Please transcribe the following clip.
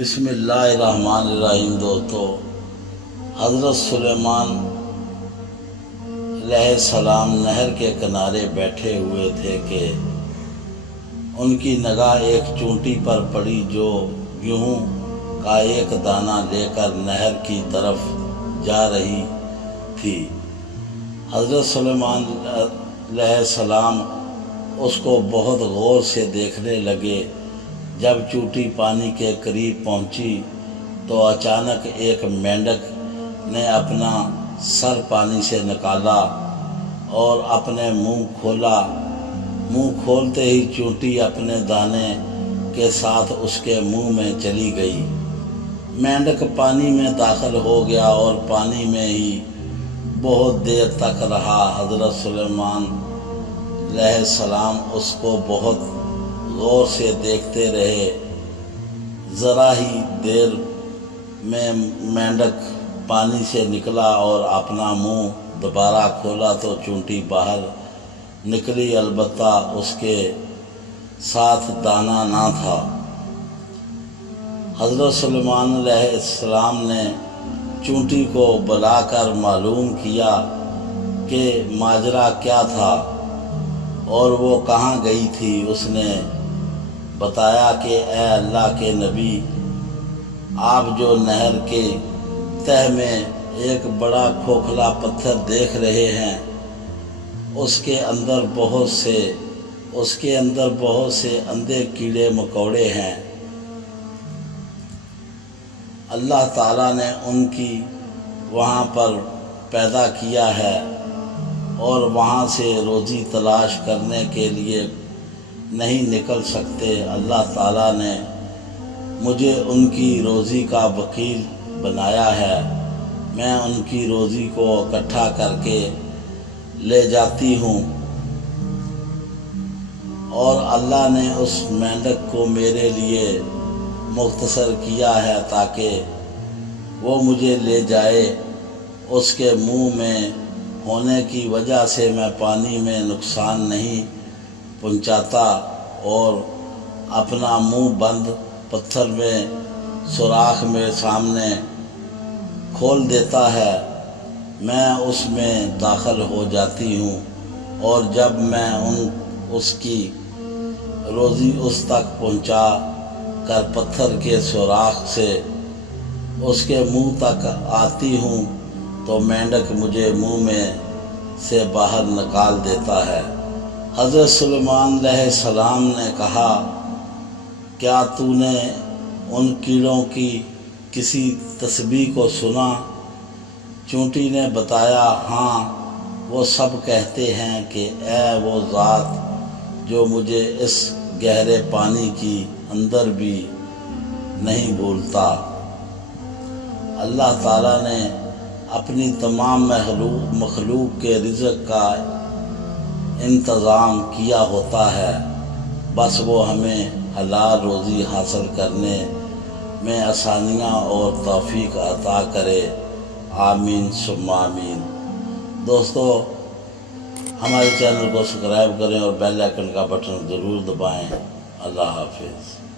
بسم اللہ الرحمن الرحیم۔ دوستو، حضرت سلیمان علیہ السلام نہر کے کنارے بیٹھے ہوئے تھے کہ ان کی نگاہ ایک چونٹی پر پڑی جو گیہوں کا ایک دانہ لے کر نہر کی طرف جا رہی تھی۔ حضرت سلیمان علیہ السلام اس کو بہت غور سے دیکھنے لگے۔ جب چونٹی پانی کے قریب پہنچی تو اچانک ایک مینڈک نے اپنا سر پانی سے نکالا اور اپنے منہ کھولا۔ منہ کھولتے ہی چونٹی اپنے دانے کے ساتھ اس کے منہ میں چلی گئی۔ مینڈک پانی میں داخل ہو گیا اور پانی میں ہی بہت دیر تک رہا۔ حضرت سلیمان علیہ السلام اس کو بہت غور سے دیکھتے رہے۔ ذرا ہی دیر میں مینڈک پانی سے نکلا اور اپنا منہ دوبارہ کھولا تو چونٹی باہر نکلی، البتہ اس کے ساتھ دانہ نہ تھا۔ حضرت سلیمان علیہ السلام نے چونٹی کو بلا کر معلوم کیا کہ ماجرا کیا تھا اور وہ کہاں گئی تھی۔ اس نے بتایا کہ اے اللہ کے نبی، آپ جو نہر کے تہہ میں ایک بڑا کھوکھلا پتھر دیکھ رہے ہیں، اس کے اندر بہت سے اندھے کیڑے مکوڑے ہیں۔ اللہ تعالیٰ نے ان کی وہاں پر پیدا کیا ہے اور وہاں سے روزی تلاش کرنے کے لیے نہیں نکل سکتے۔ اللہ تعالیٰ نے مجھے ان کی روزی کا وکیل بنایا ہے۔ میں ان کی روزی کو اکٹھا کر کے لے جاتی ہوں اور اللہ نے اس مینڈک کو میرے لیے مختصر کیا ہے تاکہ وہ مجھے لے جائے۔ اس کے منہ میں ہونے کی وجہ سے میں پانی میں نقصان نہیں پہنچاتا اور اپنا منہ بند پتھر میں سوراخ میں سامنے کھول دیتا ہے۔ میں اس میں داخل ہو جاتی ہوں اور جب میں اس کی روزی اس تک پہنچا کر پتھر کے سوراخ سے اس کے منہ تک آتی ہوں تو مینڈک مجھے منہ میں سے باہر نکال دیتا ہے۔ حضرت سلیمان علیہ السلام نے کہا، کیا تو نے ان کیڑوں کی کسی تسبیح کو سنا؟ چونٹی نے بتایا، ہاں، وہ سب کہتے ہیں کہ اے وہ ذات جو مجھے اس گہرے پانی کی اندر بھی نہیں بھولتا۔ اللہ تعالیٰ نے اپنی تمام مخلوق کے رزق کا انتظام کیا ہوتا ہے، بس وہ ہمیں حلال روزی حاصل کرنے میں آسانیاں اور توفیق عطا کرے۔ آمین ثم آمین۔ دوستو، ہمارے چینل کو سبسکرائب کریں اور بیل آئیکن کا بٹن ضرور دبائیں۔ اللہ حافظ۔